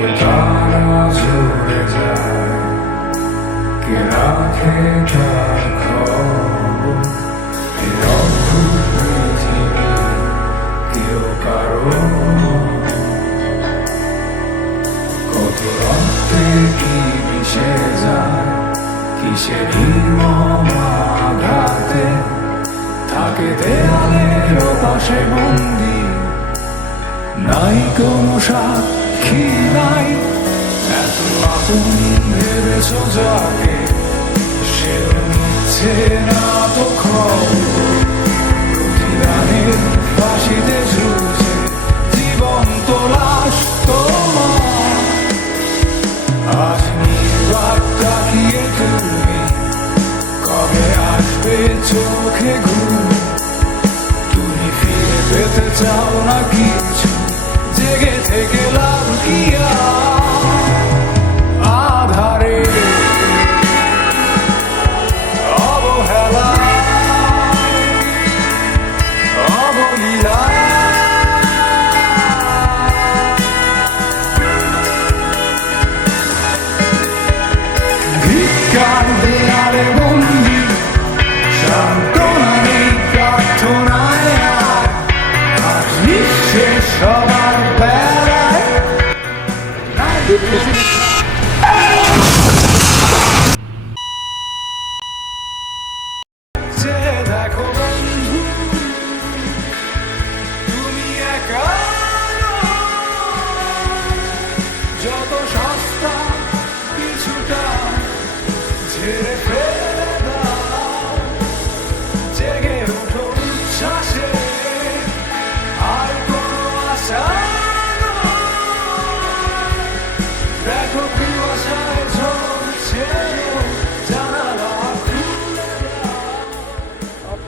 কে তারা ঝরে যায়, কে রাখে তার খবর। এই অদ্ভুত পৃথিবী কেউ কারো, কত রক্তে কি মিশে যায়, কিসের নির্মম আঘাতে থাকে দেয়ালের পাশে বন্দি। নাই কোনো সাক্ষী নাই, এত আপন ভেবেছ যাকে, সেও নিচ্ছে না তো খবর। প্রতিদানের ফাঁসিতে ঝুলছে জীবন্ত লাশ তোমার। আজ নির্বাক তাকিয়ে তুমি, কবে আসবে চোখে ঘুম? তুমি ফিরে পেতে চাও না কিছু, জেগে থেকে লাভ কি আধারে অবহেলা অবলীলা। ভিক্ষার দেয়ালে বন্দি, সান্ত্বনা নেই প্রার্থনায় আর নিঃশেষ সবার বেলায়।